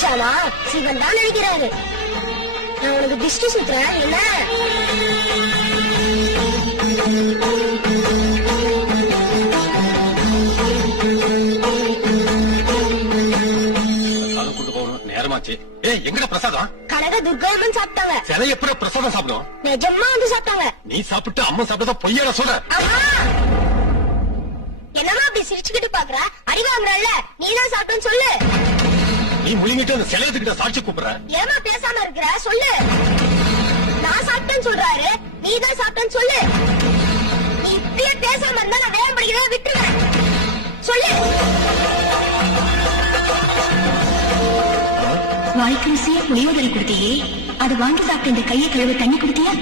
நினைச்சானா சிவன் தான் நினைக்கிறாரு. நான் உனக்கு திஷ்டி சுத்துறேன் என்ன? நேரமாச்சு. எங்கட பிரசாதம்? கனக துர்காமன் சாப்பிட்டாங்க. சிலை எப்படி பிரசாதம் சாப்பிடும்? நிஜமா வந்து சாப்பிட்டாங்க. நீ சாப்பிட்டு அம்மா சாப்பிட்டதா பொய்யாட சொல்ற? என்னமா அப்படி சிரிச்சுக்கிட்டு பாக்குற? அடி வாங்குறல்ல, நீதான் சாப்பிட்டேன்னு சொல்லு. நீ முழுங்கிட்டு அந்த சிலையத்துக்கிட்ட சாட்சி கூப்பிடுற. ஏமா பேசாம இருக்கிற? சொல்லு. நான் சாப்பிட்டேன்னு சொல்றாரு, நீதான் சாப்பிட்டேன்னு சொல்லு. நீ இப்படியே பேசாம இருந்தா நான் வேகம் படிக்கிறத விட்டுருவேன். சொல்லு. வாழ்க்கை புளியோதரை கொடுத்தியே, அதை வாங்கி சாப்பிட்ட இந்த கையை கழுவ தண்ணி கொடுத்தியா?